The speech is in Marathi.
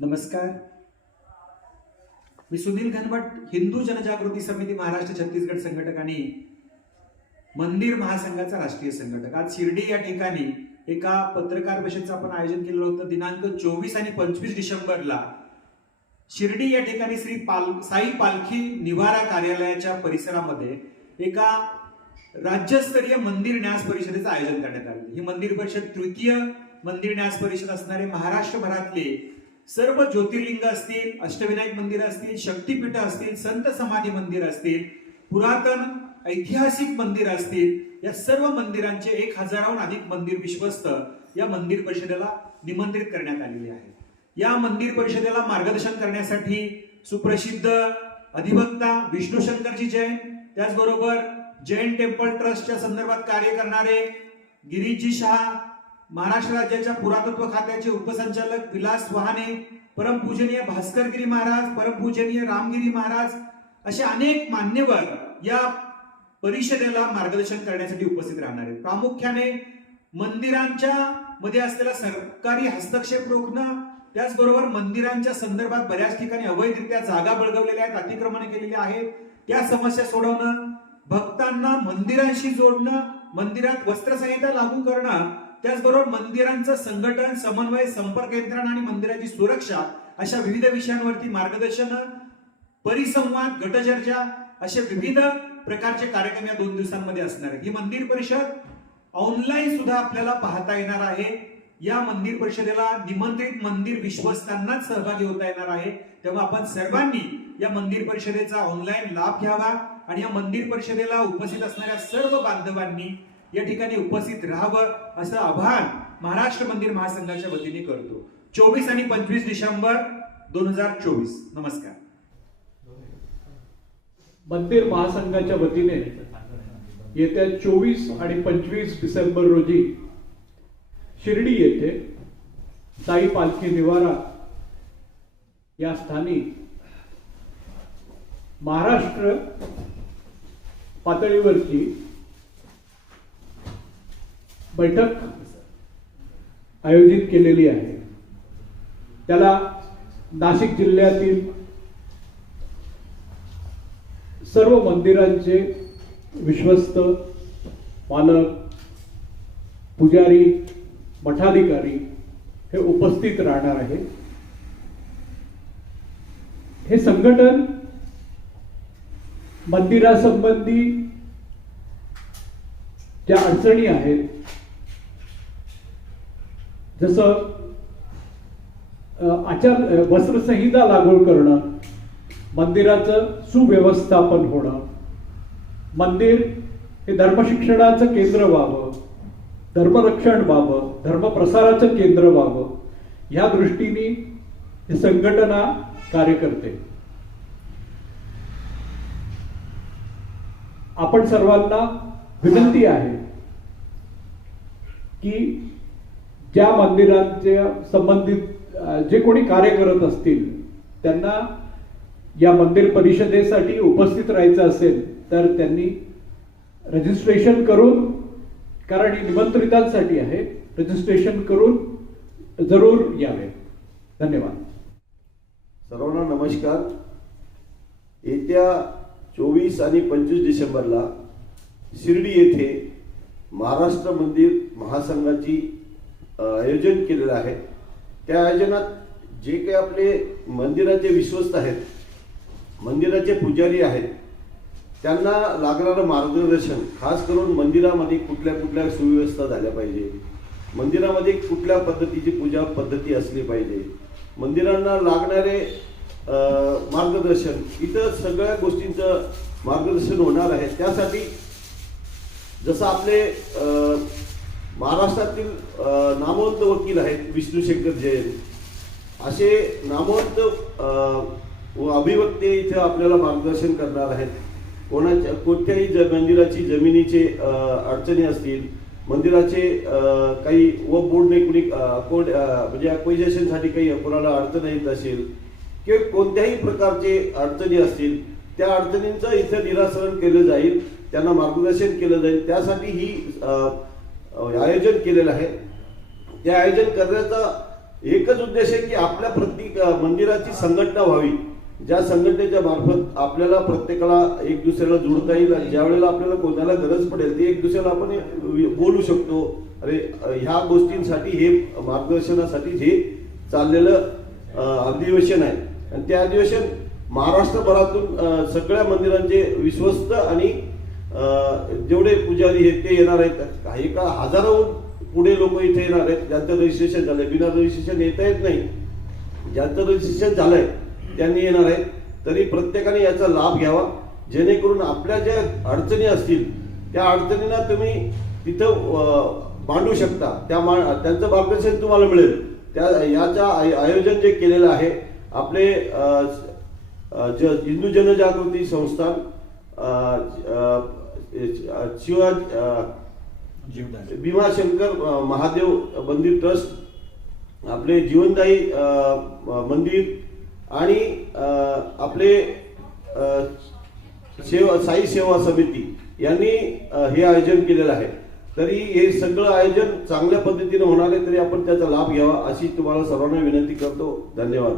नमस्कार. मी सुनील घनवट हिंदू जनजागृती समिती महाराष्ट्र छत्तीसगड संघटक आणि मंदिर महासंघाचा राष्ट्रीय संघटक. आज शिर्डी या ठिकाणी एका पत्रकार परिषदेचं आपण आयोजन केलेलं होतं. दिनांक चोवीस आणि पंचवीस डिसेंबरला शिर्डी या ठिकाणी श्री पाल साई पालखी निवारा कार्यालयाच्या परिसरामध्ये एका राज्यस्तरीय मंदिर न्यास परिषदेचं आयोजन करण्यात आलं ही मंदिर परिषद तृतीय मंदिर न्यास परिषद असणारे महाराष्ट्रभरातले सर्व ज्योतिर्लिंग असतील अष्टविनायक मंदिर असतील शक्तीपीठ असतील संत समाधी मंदिर असतील पुरातन ऐतिहासिक मंदिर असतील या सर्व मंदिरांचे एक हजाराहून अधिक मंदिर विश्वस्त या मंदिर परिषदेला निमंत्रित करण्यात आलेले आहे. या मंदिर परिषदेला मार्गदर्शन करण्यासाठी सुप्रसिद्ध अधिवक्ता विष्णू शंकरजी जैन त्याचबरोबर जैन टेम्पल ट्रस्टच्या संदर्भात कार्य करणारे गिरीजी शहा महाराष्ट्र राज्याच्या पुरातत्व खात्याचे उपसंचालक विलास वहाने परमपूजनीय भास्करगिरी महाराज परमपूजनीय रामगिरी महाराज असे अनेक मान्यवर या परिषदेला मार्गदर्शन करण्यासाठी उपस्थित राहणार आहेत. प्रामुख्याने मंदिरांच्या मध्ये असलेला सरकारी हस्तक्षेप रोखणं त्याचबरोबर मंदिरांच्या संदर्भात बऱ्याच ठिकाणी अवैधरित्या जागा बळगवलेल्या आहेत अतिक्रमण केलेली आहेत. त्या समस्या सोडवणं भक्तांना मंदिरांशी जोडणं मंदिरात वस्त्रसंहिता लागू करणं त्याचबरोबर मंदिरांचं संघटन समन्वय संपर्क यंत्रणा आणि मंदिराची सुरक्षा अशा विविध विषयांवरती मार्गदर्शन परिसंवाद गटचर्चा असे विविध प्रकारचे कार्यक्रम या दोन दिवसांमध्ये असणार आहे ही मंदिर परिषद ऑनलाईन सुद्धा आपल्याला पाहता येणार आहे. या मंदिर परिषदेला निमंत्रित मंदिर विश्वस्तांनाच सहभागी होता येणार आहे. तेव्हा आपण सर्वांनी या मंदिर परिषदेचा ऑनलाईन लाभ घ्यावा आणि या मंदिर परिषदेला उपस्थित असणाऱ्या सर्व बांधवांनी या ठिकाणी उपस्थित राहावं असं आवाहन महाराष्ट्र मंदिर महासंघाच्या वतीने करतो. चोवीस आणि पंचवीस डिसेंबर दोन हजार चोवीस. नमस्कार. मंदिर महासंघाच्या वतीने येत्या चोवीस आणि पंचवीस डिसेंबर रोजी शिर्डी येथे साई पालखी निवारा या स्थानी महाराष्ट्र पातळीवरची बैठक आयोजित केलेली आहे. त्याला नाशिक जिल्ह्यातील सर्व मंदिरांचे विश्वस्त पालक पुजारी मठाधिकारी हे उपस्थित राहणार आहे हे संघटन मंदिरासंबंधी ज्या अडचणी आहेत जसं आचार वस्त्रसंहिता लागू करणं मंदिराचं सुव्यवस्थापन होणं मंदिर हे धर्मशिक्षणाचं केंद्र व्हावं धर्मरक्षण व्हावं धर्मप्रसाराचं केंद्र व्हावं ह्या दृष्टीने ही संघटना कार्य करते. आपण सर्वांना विनंती आहे की ज्या मंदिरांच्या संबंधित जे कोणी कार्य करत असतील त्यांना या मंदिर परिषदेसाठी उपस्थित राहायचं असेल तर त्यांनी रजिस्ट्रेशन करून कारण ही निमंत्रितांसाठी आहे रजिस्ट्रेशन करून जरूर यावे. धन्यवाद. सर्वांना नमस्कार. येत्या चोवीस आणि पंचवीस डिसेंबरला शिर्डी येथे महाराष्ट्र मंदिर महासंघाची आयोजन केलेलं आहे. त्या आयोजनात जे काही आपले मंदिराचे विश्वस्त आहेत मंदिराचे पुजारी आहेत त्यांना लागणारं मार्गदर्शन खास करून मंदिरामध्ये कुठल्या कुठल्या सुव्यवस्था झाल्या पाहिजे मंदिरामध्ये कुठल्या पद्धतीची पूजा पद्धती असली पाहिजे मंदिरांना लागणारे मार्गदर्शन इथं सगळ्या गोष्टींचं मार्गदर्शन होणार आहे. त्यासाठी जसं आपले महाराष्ट्रातील नामवंत वकील आहेत विष्णूशंकर जैन. असे नामवंत अभिवक्ते इथे आपल्याला मार्गदर्शन करणार आहेत. कोणाच्या कोणत्याही ज मंदिराची जमिनीचे अडचणी असतील मंदिराचे काही व बोर्डने कुणी कोण म्हणजे अक्विजेशनसाठी काही कोणाला अडचण येत असेल किंवा कोणत्याही प्रकारचे अडचणी असतील त्या अडचणींचं इथे निरासरण केलं जाईल त्यांना मार्गदर्शन केलं जाईल. त्यासाठी ही आयोजन केलेलं आहे. ते आयोजन करण्याचा एकच उद्देश आहे की आपल्या प्रत्येक मंदिराची संघटना व्हावी. ज्या संघटनेच्या मार्फत आपल्याला प्रत्येकाला एक दुसऱ्याला जोडता येईल आणि ज्या वेळेला आपल्याला कोणाला गरज पडेल ती एक दुसऱ्याला आपण बोलू शकतो. अरे ह्या गोष्टींसाठी हे मार्गदर्शनासाठी हे चाललेलं अधिवेशन आहे. आणि ते अधिवेशन महाराष्ट्रभरातून सगळ्या मंदिरांचे विश्वस्त आणि जेवढे पुजारी आहेत ते येणार आहेत. काही काळ हजारोहून पुढे लोक इथे येणार आहेत. ज्यांचं रजिस्ट्रेशन झालंय. बिना रजिस्ट्रेशन येता येत नाही. ज्यांचं रजिस्ट्रेशन झालंय त्यांनी येणार आहेत. तरी प्रत्येकाने याचा लाभ घ्यावा. जेणेकरून आपल्या ज्या अडचणी असतील त्या अडचणींना तुम्ही तिथं मांडू शकता. त्या मा त्यांचं मार्गदर्शन तुम्हाला मिळेल. त्या याचा आय- आयोजन जे केलेलं आहे आपले हिंदू जनजागृती संस्थान शिवाजी भीमाशंकर महादेव मंदिर ट्रस्ट आपले जीवनदायी मंदिर आणि आपले सेवा साई सेवा समिती यांनी हे आयोजन केलेलं आहे. तरी हे सगळं आयोजन चांगल्या पद्धतीने होणार आहे तरी आपण त्याचा लाभ घ्यावा अशी तुम्हाला सर्वांना विनंती करतो. धन्यवाद.